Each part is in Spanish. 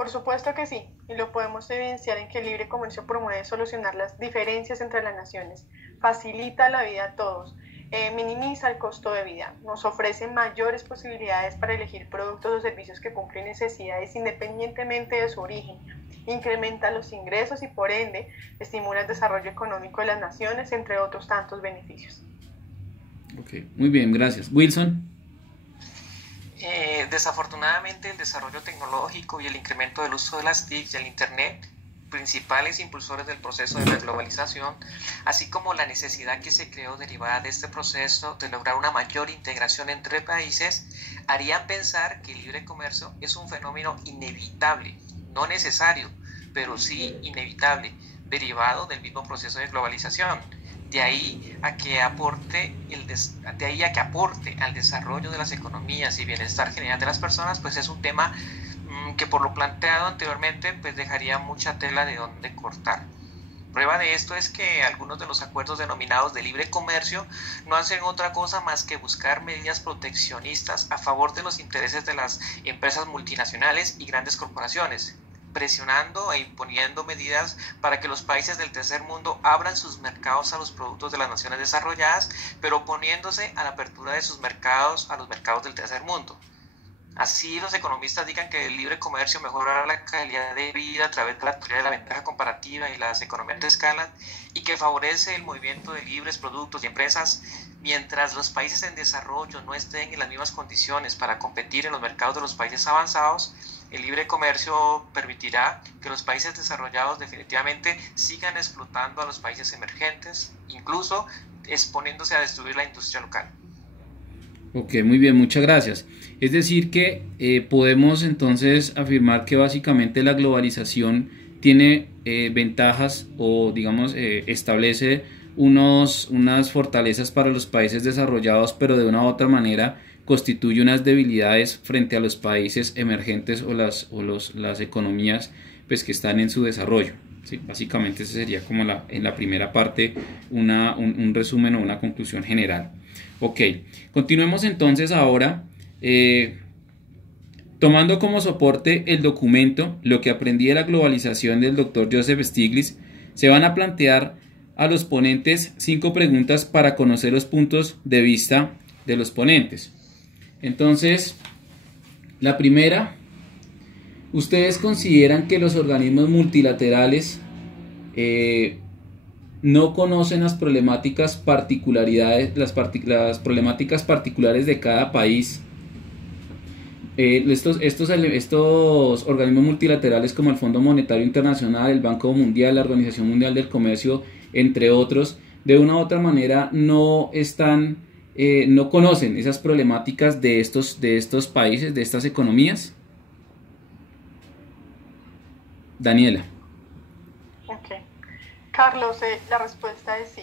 Por supuesto que sí, y lo podemos evidenciar en que el libre comercio promueve solucionar las diferencias entre las naciones, facilita la vida a todos, minimiza el costo de vida, nos ofrece mayores posibilidades para elegir productos o servicios que cumplen necesidades independientemente de su origen, incrementa los ingresos y por ende estimula el desarrollo económico de las naciones, entre otros tantos beneficios. Ok, muy bien, gracias. Wilson. Desafortunadamente el desarrollo tecnológico y el incremento del uso de las TIC y el Internet, principales impulsores del proceso de la globalización, así como la necesidad que se creó derivada de este proceso de lograr una mayor integración entre países, harían pensar que el libre comercio es un fenómeno inevitable, no necesario, pero sí inevitable, derivado del mismo proceso de globalización. De ahí a que aporte al desarrollo de las economías y bienestar general de las personas, pues es un tema que por lo planteado anteriormente pues dejaría mucha tela de donde cortar. Prueba de esto es que algunos de los acuerdos denominados de libre comercio no hacen otra cosa más que buscar medidas proteccionistas a favor de los intereses de las empresas multinacionales y grandes corporaciones, presionando e imponiendo medidas para que los países del tercer mundo abran sus mercados a los productos de las naciones desarrolladas, pero oponiéndose a la apertura de sus mercados a los mercados del tercer mundo. Así los economistas digan que el libre comercio mejora la calidad de vida a través de la teoría de la ventaja comparativa y las economías de escala y que favorece el movimiento de libres productos y empresas, mientras los países en desarrollo no estén en las mismas condiciones para competir en los mercados de los países avanzados. El libre comercio permitirá que los países desarrollados definitivamente sigan explotando a los países emergentes, incluso exponiéndose a destruir la industria local. Ok, muy bien, muchas gracias. Es decir que podemos entonces afirmar que básicamente la globalización tiene ventajas o digamos establece unas fortalezas para los países desarrollados, pero de una u otra manera constituye unas debilidades frente a los países emergentes o las economías pues, que están en su desarrollo. Sí, básicamente ese sería como en la primera parte un resumen o una conclusión general. Ok, continuemos entonces ahora tomando como soporte el documento Lo que aprendí de la globalización del Dr. Joseph Stiglitz. Se van a plantear a los ponentes 5 preguntas para conocer los puntos de vista de los ponentes. Entonces, la primera, ¿ustedes consideran que los organismos multilaterales no conocen las problemáticas las problemáticas particulares de cada país? Estos organismos multilaterales como el Fondo Monetario Internacional, el Banco Mundial, la Organización Mundial del Comercio, entre otros, de una u otra manera no conocen esas problemáticas de estos países, de estas economías. Daniela. Ok. Carlos, la respuesta es sí.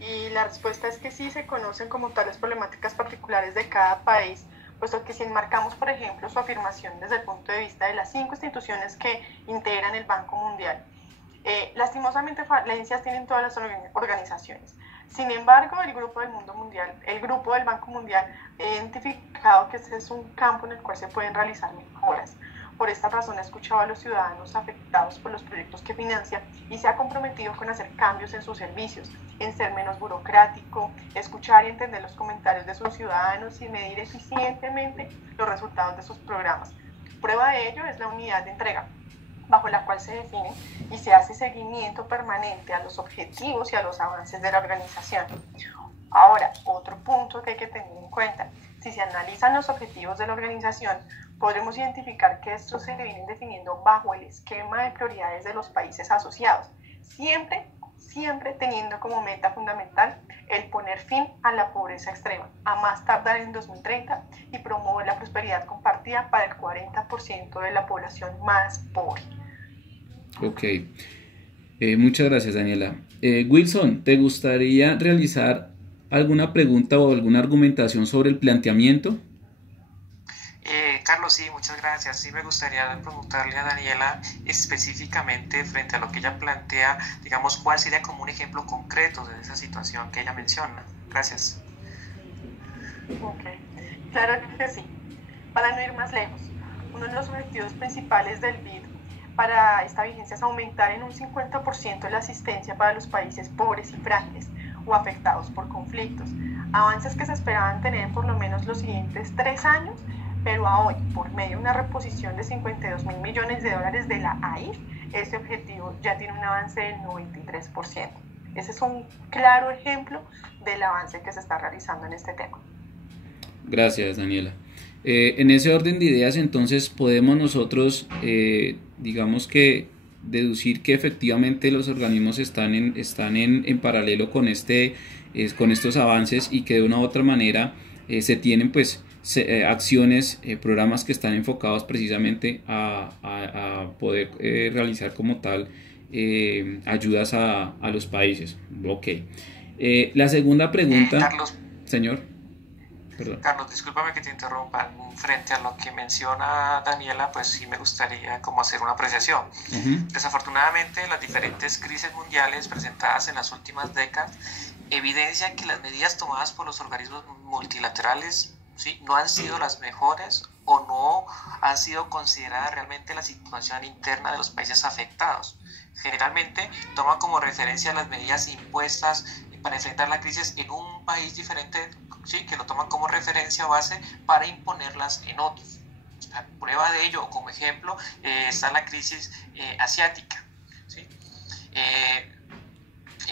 Y la respuesta es que sí se conocen como tales problemáticas particulares de cada país, puesto que si enmarcamos, por ejemplo, su afirmación desde el punto de vista de las 5 instituciones que integran el Banco Mundial, lastimosamente falencias tienen todas las organizaciones. Sin embargo, el Grupo del Banco Mundial ha identificado que este es un campo en el cual se pueden realizar mejoras. Por esta razón ha escuchado a los ciudadanos afectados por los proyectos que financia y se ha comprometido con hacer cambios en sus servicios, en ser menos burocrático, escuchar y entender los comentarios de sus ciudadanos y medir eficientemente los resultados de sus programas. Prueba de ello es la unidad de entrega, bajo la cual se define y se hace seguimiento permanente a los objetivos y a los avances de la organización. Ahora, otro punto que hay que tener en cuenta: si se analizan los objetivos de la organización, podremos identificar que estos se vienen definiendo bajo el esquema de prioridades de los países asociados, siempre teniendo como meta fundamental el poner fin a la pobreza extrema, a más tardar en 2030, y promover la prosperidad compartida para el 40% de la población más pobre. Ok, muchas gracias, Daniela. Wilson, ¿te gustaría realizar alguna pregunta o alguna argumentación sobre el planteamiento? Carlos, sí, muchas gracias. Sí, me gustaría preguntarle a Daniela específicamente frente a lo que ella plantea, digamos, cuál sería como un ejemplo concreto de esa situación que ella menciona. Gracias. Ok, claro que sí. Para no ir más lejos, uno de los objetivos principales del BID para esta vigencia es aumentar en un 50% la asistencia para los países pobres y frágiles o afectados por conflictos, avances que se esperaban tener en por lo menos los siguientes 3 años, pero a hoy, por medio de una reposición de 52.000 millones de dólares de la AIF, este objetivo ya tiene un avance del 93%. Ese es un claro ejemplo del avance que se está realizando en este tema. Gracias, Daniela. En ese orden de ideas, entonces, podemos nosotros, digamos que, deducir que efectivamente los organismos están en paralelo con estos avances y que de una u otra manera se tienen pues acciones, programas que están enfocados precisamente a poder realizar como tal ayudas a los países. Ok. La segunda pregunta, Carlos, señor. Perdón. Carlos, discúlpame que te interrumpa. Frente a lo que menciona Daniela, pues sí me gustaría como hacer una apreciación. Desafortunadamente, las diferentes crisis mundiales presentadas en las últimas décadas evidencian que las medidas tomadas por los organismos multilaterales, ¿sí?, no han sido las mejores o no han sido consideradas realmente la situación interna de los países afectados. Generalmente toman como referencia las medidas impuestas para enfrentar la crisis en un país diferente, ¿sí?, que lo toman como referencia o base para imponerlas en otros. La prueba de ello, como ejemplo, está la crisis asiática, ¿sí?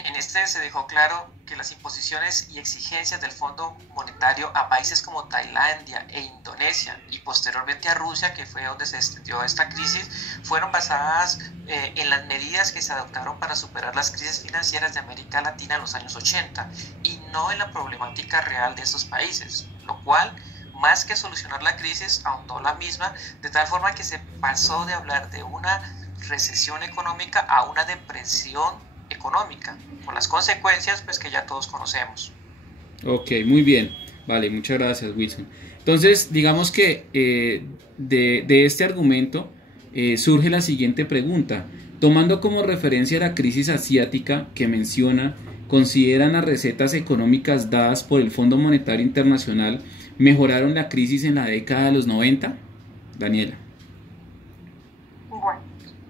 En este se dejó claro que las imposiciones y exigencias del Fondo Monetario a países como Tailandia e Indonesia y posteriormente a Rusia, que fue donde se extendió esta crisis, fueron basadas en las medidas que se adoptaron para superar las crisis financieras de América Latina en los años 80 y no en la problemática real de estos países, lo cual, más que solucionar la crisis, ahondó la misma, de tal forma que se pasó de hablar de una recesión económica a una depresión económica, con las consecuencias pues que ya todos conocemos. Ok, muy bien, vale, muchas gracias, Wilson. Entonces, digamos que de este argumento surge la siguiente pregunta. Tomando como referencia la crisis asiática que menciona, ¿consideran las recetas económicas dadas por el Fondo Monetario Internacional mejoraron la crisis en la década de los 90? Daniela. Bueno,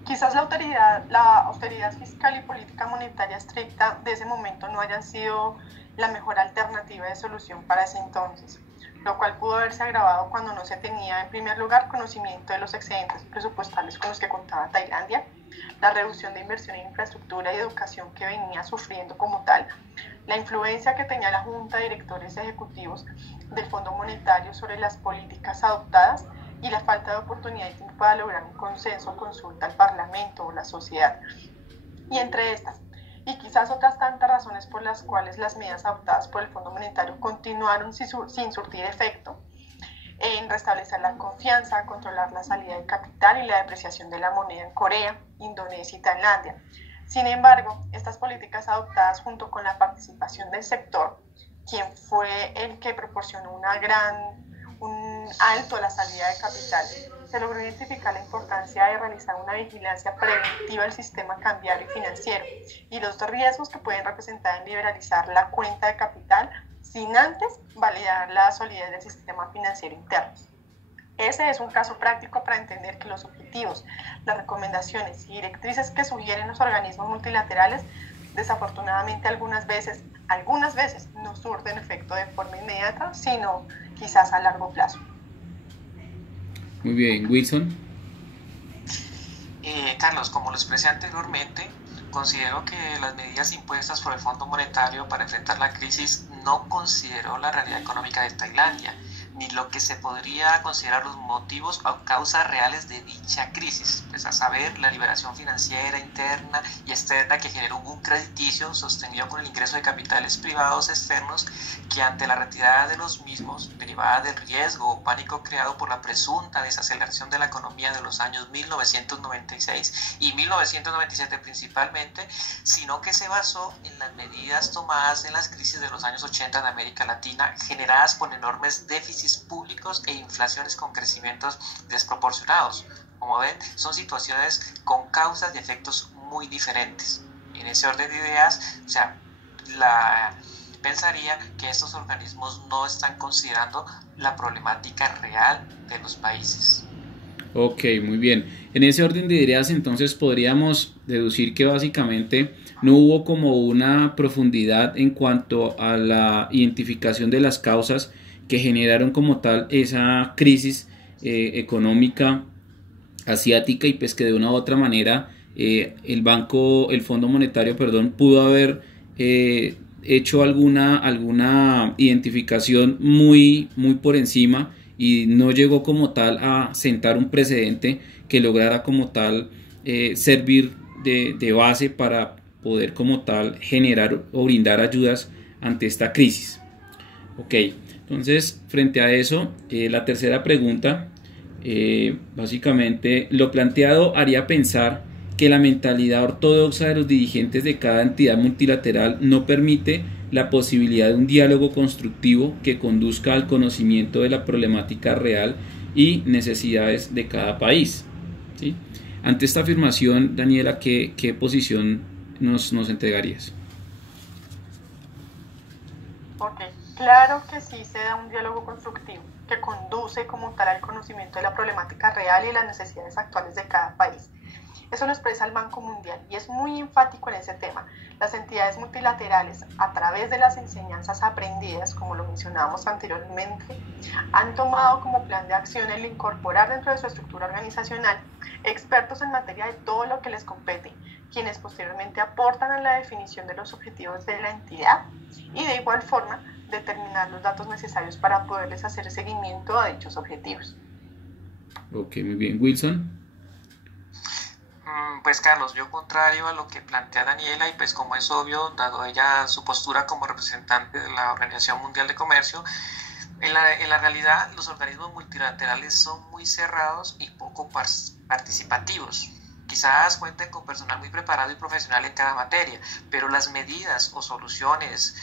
quizás la austeridad fiscal y política monetaria estricta de ese momento no hayan sido la mejor alternativa de solución para ese entonces, lo cual pudo haberse agravado cuando no se tenía en primer lugar conocimiento de los excedentes presupuestales con los que contaba Tailandia, la reducción de inversión en infraestructura y educación que venía sufriendo como tal, la influencia que tenía la Junta de Directores Ejecutivos del Fondo Monetario sobre las políticas adoptadas y la falta de oportunidad y tiempo para lograr un consenso o consulta al Parlamento o la sociedad. Y entre estas, y quizás otras tantas razones por las cuales las medidas adoptadas por el Fondo Monetario continuaron sin surtir efecto en restablecer la confianza, controlar la salida de capital y la depreciación de la moneda en Corea, Indonesia y Tailandia. Sin embargo, estas políticas adoptadas junto con la participación del sector, quien fue el que proporcionó un alto a la salida de capital, se logró identificar la importancia de realizar una vigilancia preventiva del sistema cambiario y financiero y los riesgos que pueden representar en liberalizar la cuenta de capital sin antes validar la solidez del sistema financiero interno. Ese es un caso práctico para entender que los objetivos, las recomendaciones y directrices que sugieren los organismos multilaterales, desafortunadamente algunas veces no surten efecto de forma inmediata, sino quizás a largo plazo. Muy bien, Wilson. Carlos, como lo expresé anteriormente, considero que las medidas impuestas por el Fondo Monetario para enfrentar la crisis no consideró la realidad económica de Tailandia, ni lo que se podría considerar los motivos o causas reales de dicha crisis, pues a saber, la liberación financiera interna y externa que generó un boom crediticio sostenido con el ingreso de capitales privados externos que ante la retirada de los mismos, derivada del riesgo o pánico creado por la presunta desaceleración de la economía de los años 1996 y 1997 principalmente, sino que se basó en las medidas tomadas en las crisis de los años 80 de América Latina, generadas por enormes déficits públicos e inflaciones con crecimientos desproporcionados. Como ven, son situaciones con causas y efectos muy diferentes. En ese orden de ideas, o sea, pensaría que estos organismos no están considerando la problemática real de los países. Ok, muy bien. En ese orden de ideas, entonces podríamos deducir que básicamente no hubo como una profundidad en cuanto a la identificación de las causas que generaron como tal esa crisis económica asiática, y pues que de una u otra manera el Fondo Monetario, perdón, pudo haber hecho alguna identificación muy por encima, y no llegó como tal a sentar un precedente que lograra como tal servir de base para poder como tal generar o brindar ayudas ante esta crisis. Ok, entonces frente a eso, la tercera pregunta, básicamente lo planteado haría pensar que la mentalidad ortodoxa de los dirigentes de cada entidad multilateral no permite la posibilidad de un diálogo constructivo que conduzca al conocimiento de la problemática real y necesidades de cada país, ¿sí? Ante esta afirmación, Daniela, ¿qué posición nos entregarías? Ok, claro que sí se da un diálogo constructivo que conduce como tal al conocimiento de la problemática real y las necesidades actuales de cada país. Eso lo expresa el Banco Mundial y es muy enfático en ese tema. Las entidades multilaterales, a través de las enseñanzas aprendidas, como lo mencionábamos anteriormente, han tomado como plan de acción el incorporar dentro de su estructura organizacional expertos en materia de todo lo que les compete, quienes posteriormente aportan a la definición de los objetivos de la entidad y de igual forma determinar los datos necesarios para poderles hacer seguimiento a dichos objetivos. Ok, muy bien. Wilson. Pues Carlos, yo contrario a lo que plantea Daniela, y pues como es obvio, dado ella su postura como representante de la Organización Mundial de Comercio, en la realidad los organismos multilaterales son muy cerrados y poco participativos. Quizás cuenten con personal muy preparado y profesional en cada materia, pero las medidas o soluciones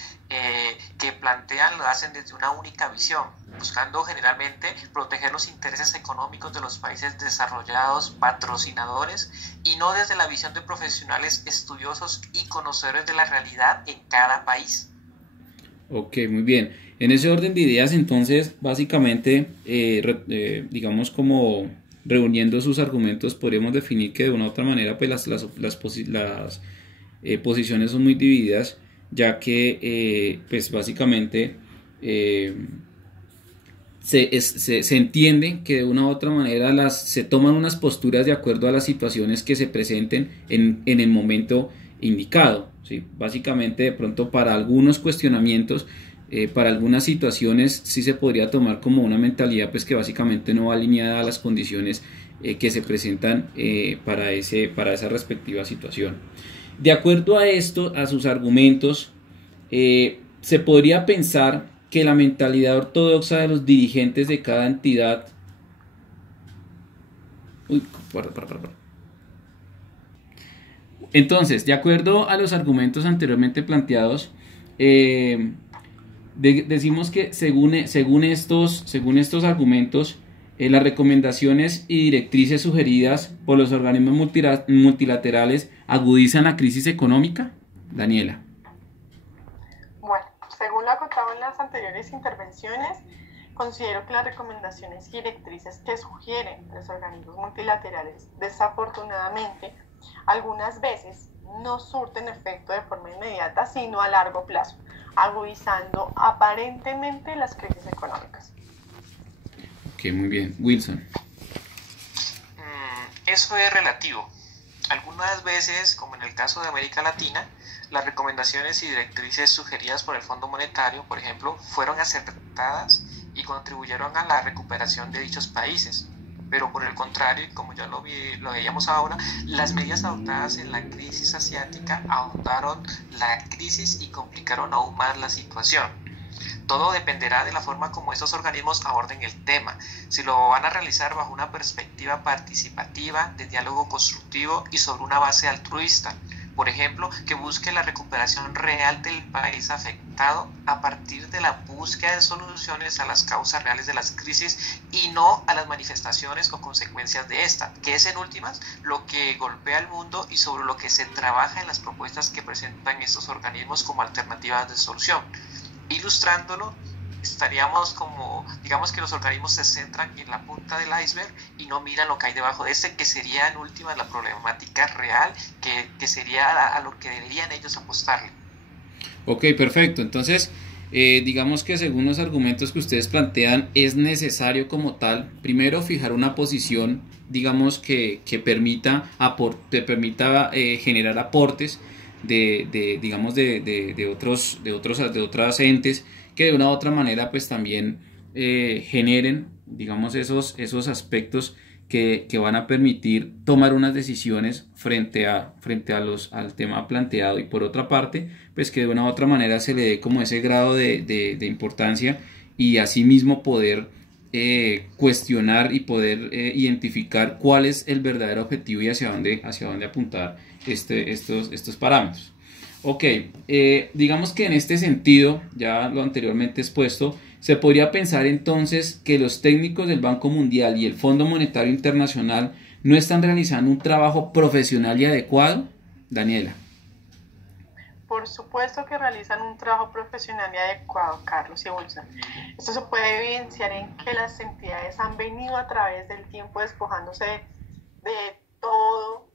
que plantean lo hacen desde una única visión, buscando generalmente proteger los intereses económicos de los países desarrollados, patrocinadores, y no desde la visión de profesionales estudiosos y conocedores de la realidad en cada país. Ok, muy bien. En ese orden de ideas, entonces, básicamente, digamos como reuniendo sus argumentos, podríamos definir que de una u otra manera pues las posiciones son muy divididas, ya que pues básicamente se entiende que de una u otra manera se toman unas posturas de acuerdo a las situaciones que se presenten en el momento indicado, ¿sí? Básicamente de pronto para algunos cuestionamientos, para algunas situaciones sí se podría tomar como una mentalidad pues que básicamente no va alineada a las condiciones que se presentan para esa respectiva situación. De acuerdo a esto, a sus argumentos, se podría pensar que la mentalidad ortodoxa de los dirigentes de cada entidad... Entonces, de acuerdo a los argumentos anteriormente planteados, decimos que según estos argumentos, las recomendaciones y directrices sugeridas por los organismos multilaterales agudizan la crisis económica. Daniela. Bueno, según lo acotado en las anteriores intervenciones, considero que las recomendaciones y directrices que sugieren los organismos multilaterales, desafortunadamente, algunas veces no surten efecto de forma inmediata, sino a largo plazo, agudizando aparentemente las crisis económicas. Ok, muy bien. Wilson. Eso es relativo. Algunas veces, como en el caso de América Latina, las recomendaciones y directrices sugeridas por el Fondo Monetario, por ejemplo, fueron acertadas y contribuyeron a la recuperación de dichos países. Pero por el contrario, como ya lo veíamos ahora, las medidas adoptadas en la crisis asiática ahondaron la crisis y complicaron aún más la situación. Todo dependerá de la forma como estos organismos aborden el tema, si lo van a realizar bajo una perspectiva participativa, de diálogo constructivo y sobre una base altruista. Por ejemplo, que busque la recuperación real del país afectado a partir de la búsqueda de soluciones a las causas reales de las crisis y no a las manifestaciones o consecuencias de esta, que es en últimas lo que golpea al mundo y sobre lo que se trabaja en las propuestas que presentan estos organismos como alternativas de solución. Ilustrándolo, estaríamos como, digamos que los organismos se centran en la punta del iceberg y no miran lo que hay debajo de ese, que sería en última la problemática real, que sería a lo que deberían ellos apostarle. Ok, perfecto. Entonces, digamos que según los argumentos que ustedes plantean, es necesario como tal, primero fijar una posición, digamos que permita, generar aportes digamos de otras entes que de una u otra manera pues también generen, digamos, esos aspectos que van a permitir tomar unas decisiones frente al tema planteado, y por otra parte pues que de una u otra manera se le dé como ese grado de importancia, y asimismo poder cuestionar y poder identificar cuál es el verdadero objetivo y hacia dónde apuntar estos parámetros. Ok, digamos que en este sentido, ya lo anteriormente expuesto, se podría pensar entonces que los técnicos del Banco Mundial y el Fondo Monetario Internacional no están realizando un trabajo profesional y adecuado. Daniela. Por supuesto que realizan un trabajo profesional y adecuado, Carlos y Wilson. Esto se puede evidenciar en que las entidades han venido a través del tiempo despojándose de todo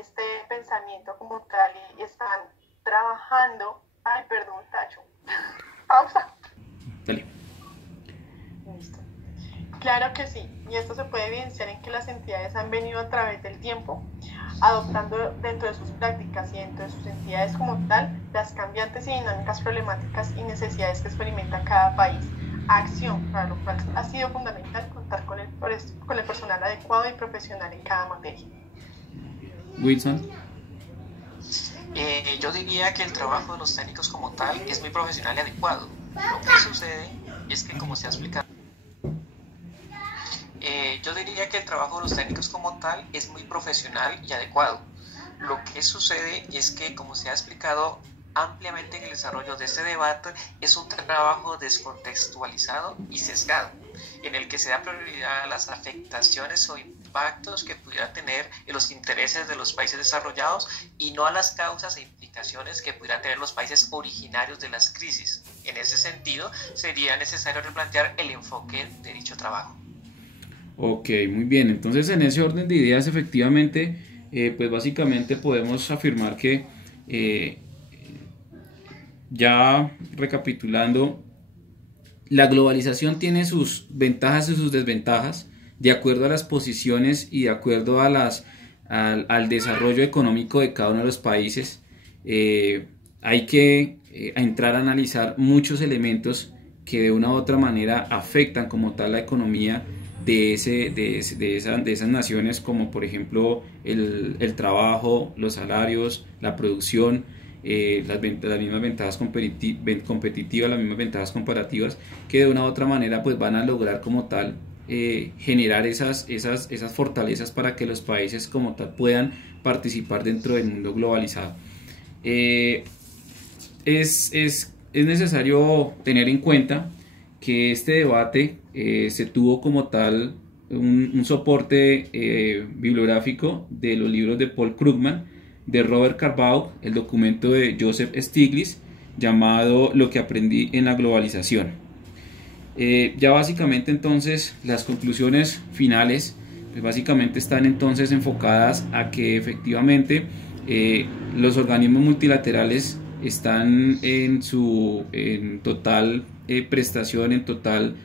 este pensamiento como tal y están trabajando. Ay, perdón, Tacho. Pausa. Dale. Listo. Claro que sí, y esto se puede evidenciar en que las entidades han venido a través del tiempo adoptando dentro de sus prácticas y dentro de sus entidades como tal las cambiantes y dinámicas problemáticas y necesidades que experimenta cada país. Acción, para lo cual ha sido fundamental contar con el personal adecuado y profesional en cada materia. Wilson. Yo diría que el trabajo de los técnicos como tal es muy profesional y adecuado. Lo que sucede es que, como se ha explicado, yo diría que el trabajo de los técnicos como tal es muy profesional y adecuado. Lo que sucede es que, como se ha explicado ampliamente en el desarrollo de este debate, es un trabajo descontextualizado y sesgado, en el que se da prioridad a las afectaciones o impactos que pudiera tener en los intereses de los países desarrollados y no a las causas e implicaciones que pudieran tener los países originarios de las crisis. En ese sentido, sería necesario replantear el enfoque de dicho trabajo. Ok, muy bien. Entonces, en ese orden de ideas, efectivamente, pues básicamente podemos afirmar que, ya recapitulando, la globalización tiene sus ventajas y sus desventajas de acuerdo a las posiciones y de acuerdo a al desarrollo económico de cada uno de los países. Hay que entrar a analizar muchos elementos que de una u otra manera afectan como tal la economía de esas naciones, como por ejemplo el trabajo, los salarios, la producción, las mismas ventajas competitivas, las mismas ventajas comparativas, que de una u otra manera pues van a lograr como tal generar esas fortalezas para que los países como tal puedan participar dentro del mundo globalizado. Es necesario tener en cuenta que este debate se tuvo como tal un soporte bibliográfico de los libros de Paul Krugman, de Robert Carbaugh, el documento de Joseph Stiglitz llamado Lo que aprendí en la globalización. Ya básicamente entonces las conclusiones finales pues básicamente están entonces enfocadas a que efectivamente los organismos multilaterales están en total prestación, en total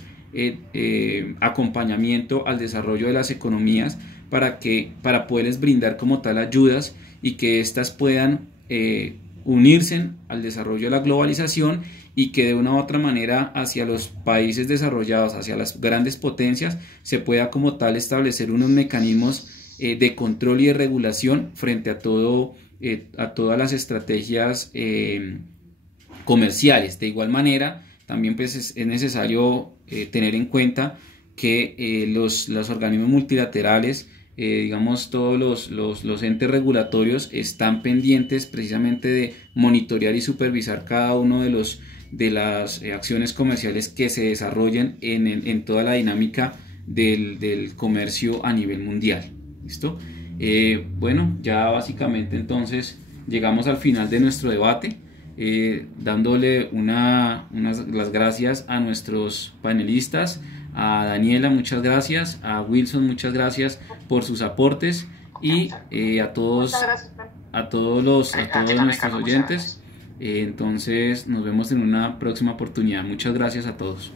acompañamiento al desarrollo de las economías para poderles brindar como tal ayudas y que éstas puedan unirse al desarrollo de la globalización, y que de una u otra manera hacia los países desarrollados, hacia las grandes potencias, se pueda como tal establecer unos mecanismos de control y de regulación frente a todas las estrategias comerciales. De igual manera, también pues es necesario tener en cuenta que los organismos multilaterales, digamos todos los entes regulatorios, están pendientes precisamente de monitorear y supervisar cada uno de las acciones comerciales que se desarrollan en toda la dinámica del comercio a nivel mundial. ¿Listo? Bueno, ya básicamente entonces llegamos al final de nuestro debate. dándole las gracias a nuestros panelistas, a Daniela, muchas gracias, a Wilson, muchas gracias por sus aportes, y a todos nuestros oyentes. Entonces nos vemos en una próxima oportunidad. Muchas gracias a todos.